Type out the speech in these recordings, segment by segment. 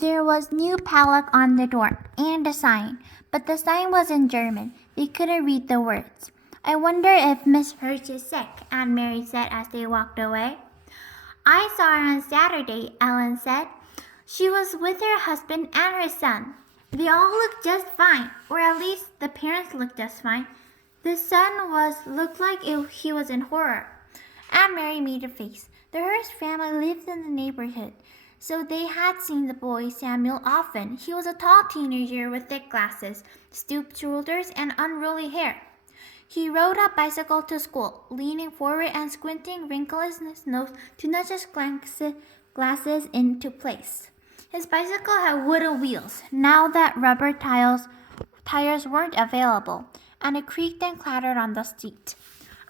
There was new padlock on the door and a sign, but the sign was in German. They couldn't read the words. I wonder if Miss Hirsch is sick, Aunt Mary said as they walked away. I saw her on Saturday, Ellen said. She was with her husband and her son. They all looked just fine, or at least the parents looked just fine. The son looked like he was in horror. Aunt Mary made a face. The Hearst family lived in the neighborhood, so they had seen the boy Samuel often. He was a tall teenager with thick glasses, stooped shoulders, and unruly hair. He rode a bicycle to school, leaning forward and squinting wrinkles in his nose to nudge his glasses into place. His bicycle had wooden wheels, now that rubber tires weren't available, and it creaked and clattered on the street.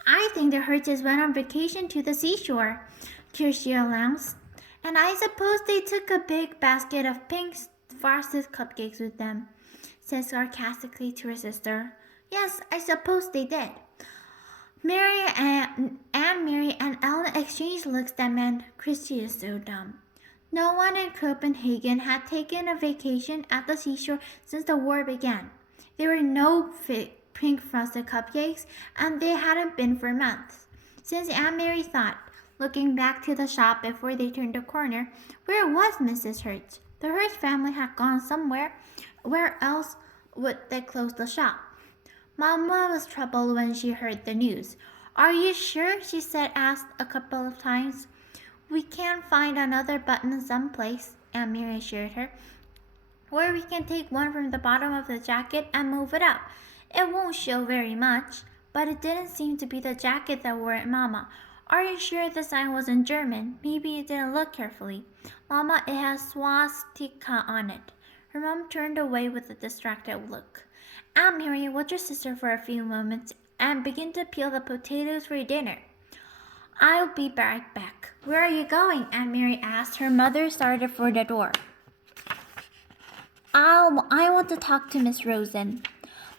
I think the Hertzes went on vacation to the seashore, Kirsty announced. And I suppose they took a big basket of pink frosted cupcakes with them, said sarcastically to her sister. Yes, I suppose they did. Mary and Ellen exchanged looks that meant Christy is so dumb. No one in Copenhagen had taken a vacation at the seashore since the war began. There were no pink frosted cupcakes, and they hadn't been for months. Since Aunt Mary thought, looking back to the shop before they turned the corner, where was Mrs. Hertz? The Hertz family had gone somewhere. Where else would they close the shop? Mama was troubled when she heard the news. Are you sure? She asked a couple of times. We can find another button someplace, Aunt Mary assured her. Or we can take one from the bottom of the jacket and move it up. It won't show very much. But it didn't seem to be the jacket that worried Mama. Are you sure the sign was in German? Maybe you didn't look carefully. Mama, it has swastika on it. Her mom turned away with a distracted look. Aunt Mary, watch your sister for a few moments and begin to peel the potatoes for dinner. I'll be right back. Where are you going? Aunt Mary asked. Her mother started for the door. I want to talk to Miss Rosen.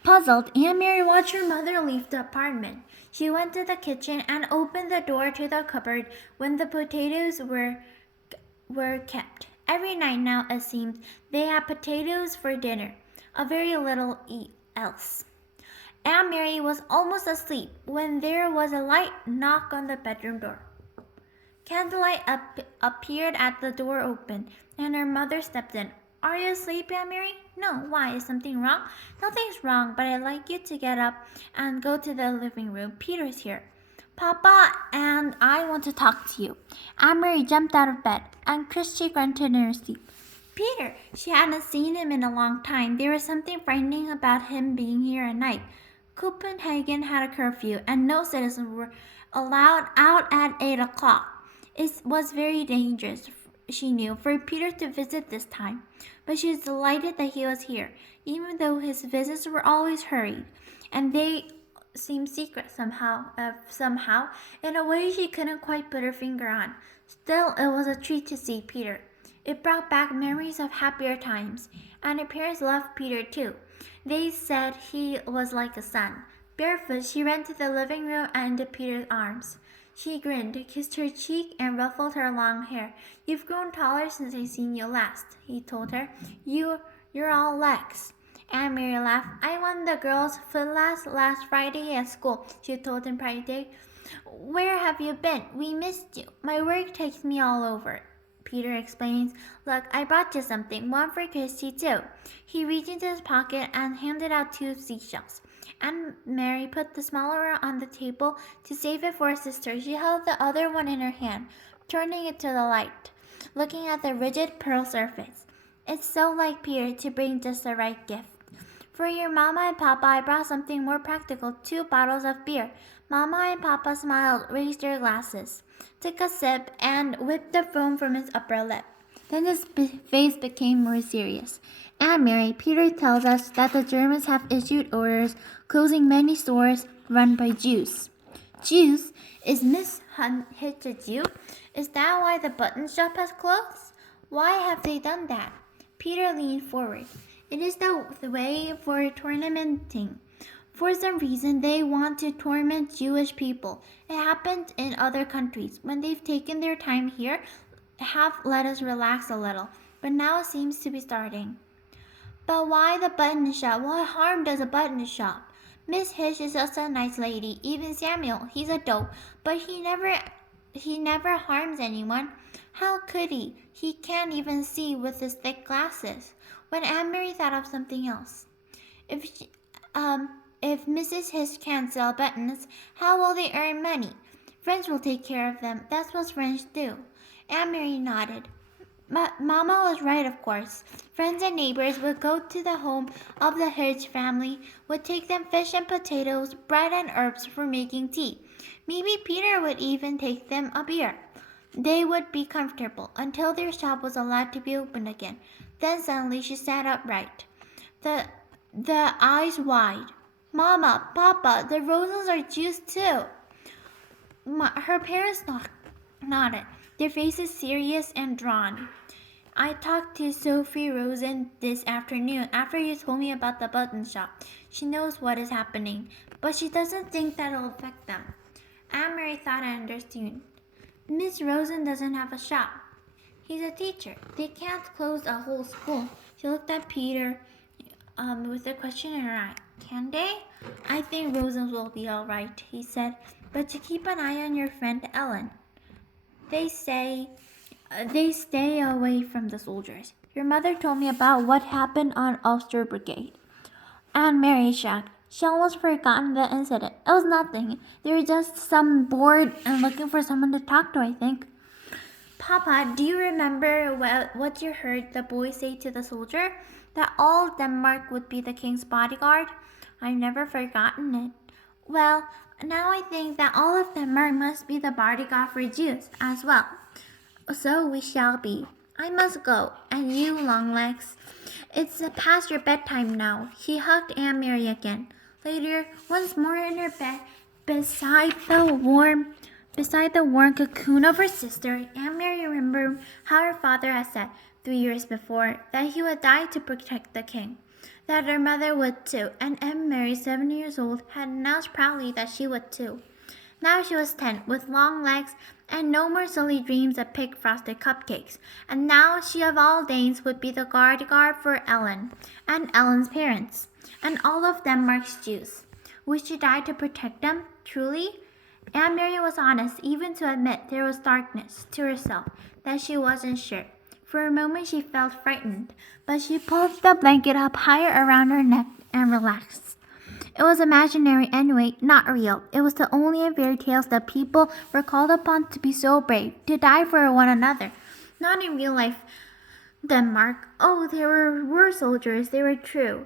Puzzled, Aunt Mary watched her mother leave the apartment. She went to the kitchen and opened the door to the cupboard when the potatoes were kept. Every night now, it seemed, they had potatoes for dinner, a very little else. Aunt Mary was almost asleep when there was a light knock on the bedroom door. Candlelight appeared at the door open, and her mother stepped in. Are you asleep, Aunt Mary? No, why? Is something wrong? Nothing's wrong, but I'd like you to get up and go to the living room. Peter's here. Papa and I want to talk to you. Aunt Mary jumped out of bed, and Christy grunted in her sleep. Peter! She hadn't seen him in a long time. There was something frightening about him being here at night. Copenhagen had a curfew, and no citizens were allowed out at 8 o'clock. It was very dangerous, she knew, for Peter to visit this time. But she was delighted that he was here, even though his visits were always hurried, and they seemed secret somehow, in a way she couldn't quite put her finger on. Still, it was a treat to see Peter. It brought back memories of happier times, and her parents loved Peter too. They said he was like a son. Barefoot, she ran to the living room and into Peter's arms. She grinned, kissed her cheek, and ruffled her long hair. You've grown taller since I seen you last, he told her. You're all legs. Aunt Mary laughed. I won the girls' foot last Friday at school, she told him proudly. Where have you been? We missed you. My work takes me all over, Peter explains. Look, I brought you something, one for Christy too. He reached into his pocket and handed out 2 seashells. Aunt Mary put the smaller one on the table to save it for her sister. She held the other one in her hand, turning it to the light, looking at the rigid pearl surface. It's so like Peter to bring just the right gift. For your Mama and Papa, I brought something more practical, 2 bottles of beer. Mama and Papa smiled, raised their glasses, took a sip, and whipped the foam from his upper lip. Then his face became more serious. Aunt Mary, Peter tells us that the Germans have issued orders closing many stores run by Jews. Jews? Is Miss Hitch a Jew? Is that why the button shop has closed? Why have they done that? Peter leaned forward. It is the way for tormenting. For some reason, they want to torment Jewish people. It happened in other countries. When they've taken their time here, have let us relax a little. but now it seems to be starting. But why the button shop? What harm does a button shop? Miss Hitch is just a nice lady. Even Samuel, he's a dope, but he never harms anyone. How could he? He can't even see with his thick glasses. When Aunt Mary thought of something else. If she, if Mrs. Hitch can't sell buttons, how will they earn money? Friends will take care of them. That's what friends do. Aunt Mary nodded. Mama was right, of course. Friends and neighbors would go to the home of the Hitch family, would take them fish and potatoes, bread and herbs for making tea. Maybe Peter would even take them a beer. They would be comfortable until their shop was allowed to be opened again. Then suddenly she sat upright, the eyes wide. Mama, Papa, the roses are juice too. Her parents nodded, their faces serious and drawn. I talked to Sophie Rosen this afternoon after you told me about the button shop. She knows what is happening, but she doesn't think that'll affect them. Aunt Mary thought I understood. Miss Rosen doesn't have a shop. He's a teacher. They can't close a whole school. She looked at Peter with a question in her eye. Can they? I think Rosen's will be all right, he said, but you keep an eye on your friend Ellen. They stay away from the soldiers. Your mother told me about what happened on Ulster Brigade. Aunt Mary shocked. She almost forgotten the incident. It was nothing. They were just some bored and looking for someone to talk to, I think. Papa, do you remember what you heard the boy say to the soldier? That all Denmark would be the king's bodyguard? I've never forgotten it. Well, now I think that all of Denmark must be the bodyguard for Jews as well. So we shall be. I must go, and you, Longlegs. It's past your bedtime now. He hugged Aunt Mary again. Later, once more in her bed, beside the warm cocoon of her sister, Aunt Mary remembered how her father had said 3 years before that he would die to protect the king. That her mother would too, and Aunt Mary, 7 years old, had announced proudly that she would too. Now she was 10, with long legs, and no more silly dreams of pig frosted cupcakes. And now she of all Danes would be the bodyguard for Ellen, and Ellen's parents, and all of Denmark's Jews. Would she die to protect them, truly? Aunt Mary was honest even to admit there was darkness to herself, that she wasn't sure. For a moment she felt frightened, but she pulled the blanket up higher around her neck and relaxed. It was imaginary anyway, not real. It was the only in fairy tales that people were called upon to be so brave, to die for one another. Not in real life Denmark. Oh, there were soldiers, they were true.